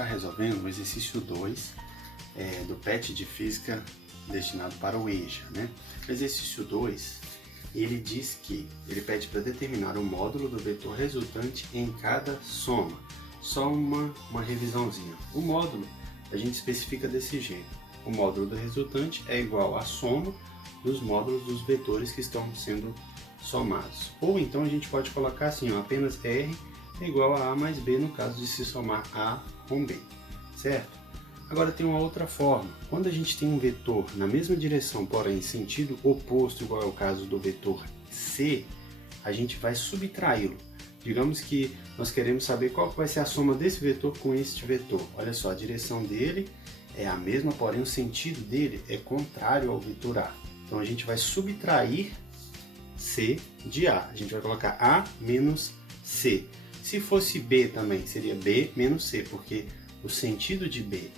estar resolvendo o exercício 2 do PET de Física destinado para o EJA, né? O exercício 2, ele diz que ele pede para determinar o módulo do vetor resultante em cada soma. Só uma revisãozinha. O módulo a gente especifica desse jeito. O módulo do resultante é igual à soma dos módulos dos vetores que estão sendo somados. Ou então a gente pode colocar assim, ó, apenas R é igual a A mais B no caso de se somar A com B, certo? Agora tem uma outra forma. Quando a gente tem um vetor na mesma direção, porém em sentido oposto, igual é o caso do vetor C, a gente vai subtraí-lo. Digamos que nós queremos saber qual vai ser a soma desse vetor com este vetor. Olha só, a direção dele é a mesma, porém o sentido dele é contrário ao vetor A. Então a gente vai subtrair C de A. A gente vai colocar A menos C. Se fosse B também, seria B menos C, porque o sentido de B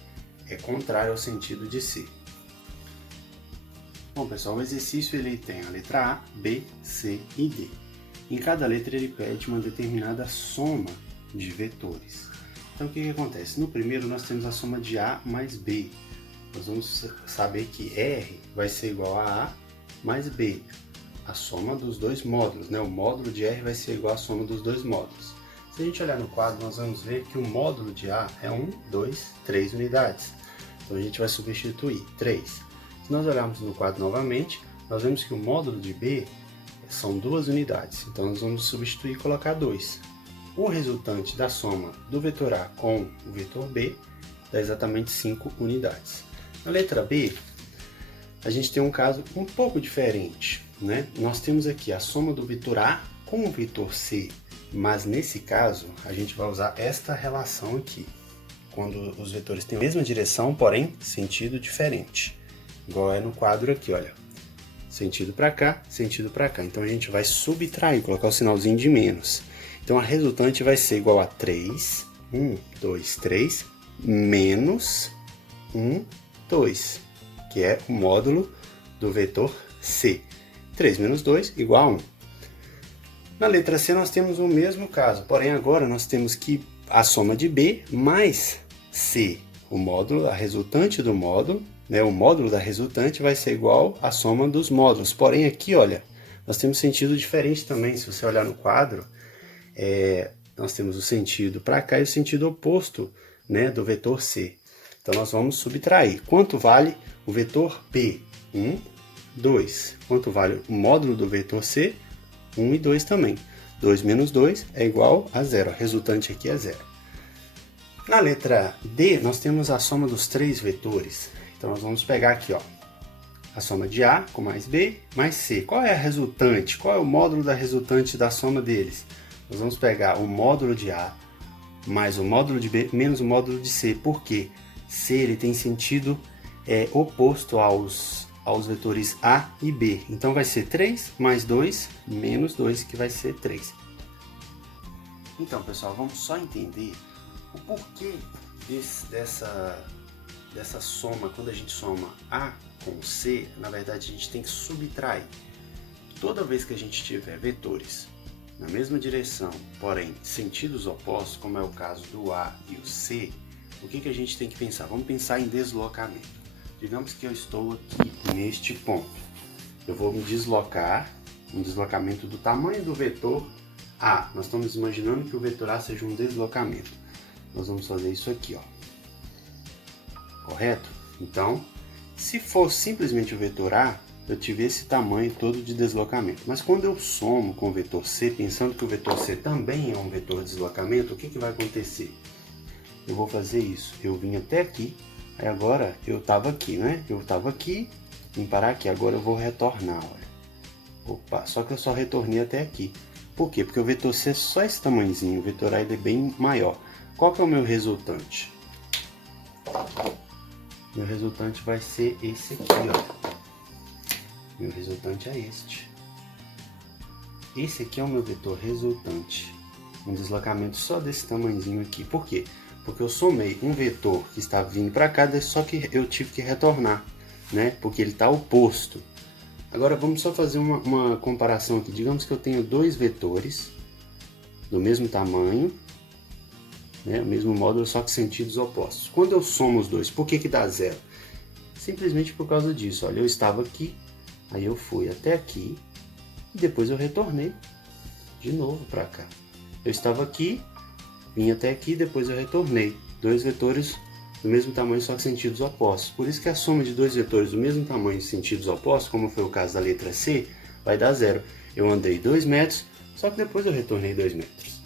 é contrário ao sentido de C. Bom, pessoal, o exercício ele tem a letra A, B, C e D. Em cada letra ele pede uma determinada soma de vetores. Então o que acontece? No primeiro nós temos a soma de A mais B. Nós vamos saber que R vai ser igual a A mais B. A soma dos dois módulos, né? O módulo de R vai ser igual à soma dos dois módulos. Se a gente olhar no quadro, nós vamos ver que o módulo de A é 1, 2, 3 unidades. Então a gente vai substituir 3. Se nós olharmos no quadro novamente, nós vemos que o módulo de B são 2 unidades. Então nós vamos substituir e colocar 2. O resultante da soma do vetor A com o vetor B dá exatamente 5 unidades. Na letra B, a gente tem um caso um pouco diferente, né? Nós temos aqui a soma do vetor A com o vetor C, mas nesse caso a gente vai usar esta relação aqui, quando os vetores têm a mesma direção, porém sentido diferente. Igual é no quadro aqui, olha. Sentido para cá, sentido para cá. Então a gente vai subtrair, colocar o sinalzinho de menos. Então a resultante vai ser igual a 3, 1, 2, 3, menos 1, 2, que é o módulo do vetor C. 3 menos 2 igual a 1. Na letra C nós temos o mesmo caso, porém agora nós temos que a soma de B mais C. O módulo, a resultante do módulo, né, o módulo da resultante vai ser igual à soma dos módulos. Porém aqui, olha, nós temos sentido diferente também. Se você olhar no quadro, nós temos o sentido para cá e o sentido oposto, né, do vetor C. Então nós vamos subtrair. Quanto vale o vetor B? 1, 2. Quanto vale o módulo do vetor C? 1 e 2 também. 2 menos 2 é igual a 0. A resultante aqui é 0. Na letra D, nós temos a soma dos 3 vetores. Então nós vamos pegar aqui, ó, a soma de A com mais B mais C. Qual é a resultante? Qual é o módulo da resultante da soma deles? Nós vamos pegar o módulo de A mais o módulo de B menos o módulo de C. Por quê? C ele tem sentido oposto aos vetores A e B. Então vai ser 3 mais 2 menos 2, que vai ser 3. Então, pessoal, vamos só entender o porquê dessa soma. Quando a gente soma A com C, na verdade a gente tem que subtrair. Toda vez que a gente tiver vetores na mesma direção, porém sentidos opostos, como é o caso do A e o C, o que a gente tem que pensar? Vamos pensar em deslocamento. Digamos que eu estou aqui neste ponto. Eu vou me deslocar, um deslocamento do tamanho do vetor A. Nós estamos imaginando que o vetor A seja um deslocamento. Nós vamos fazer isso aqui, ó. Correto? Então, se for simplesmente o vetor A, eu tive esse tamanho todo de deslocamento. Mas quando eu somo com o vetor C, pensando que o vetor C também é um vetor de deslocamento, o que vai acontecer? Eu vou fazer isso. Eu vim até aqui, aí agora eu estava aqui, né? Eu estava aqui, vim parar aqui, agora eu vou retornar, olha. Opa, só que eu só retornei até aqui. Por quê? Porque o vetor C é só esse tamanhozinho, o vetor A ele é bem maior. Qual que é o meu resultante? Meu resultante vai ser esse aqui, ó. Meu resultante é este. Esse aqui é o meu vetor resultante. Um deslocamento só desse tamanhozinho aqui. Por quê? Porque eu somei um vetor que está vindo para cá, só que eu tive que retornar, né? Porque ele está oposto. Agora vamos só fazer uma comparação aqui. Digamos que eu tenho dois vetores do mesmo tamanho né? O mesmo módulo, só que sentidos opostos. Quando eu somo os dois, por que que dá zero? Simplesmente por causa disso. Olha, eu estava aqui, aí eu fui até aqui, e depois eu retornei de novo para cá. Eu estava aqui, vim até aqui, depois eu retornei. Dois vetores do mesmo tamanho, só que sentidos opostos. Por isso que a soma de dois vetores do mesmo tamanho e sentidos opostos, como foi o caso da letra C, vai dar zero. Eu andei 2 metros, só que depois eu retornei 2 metros.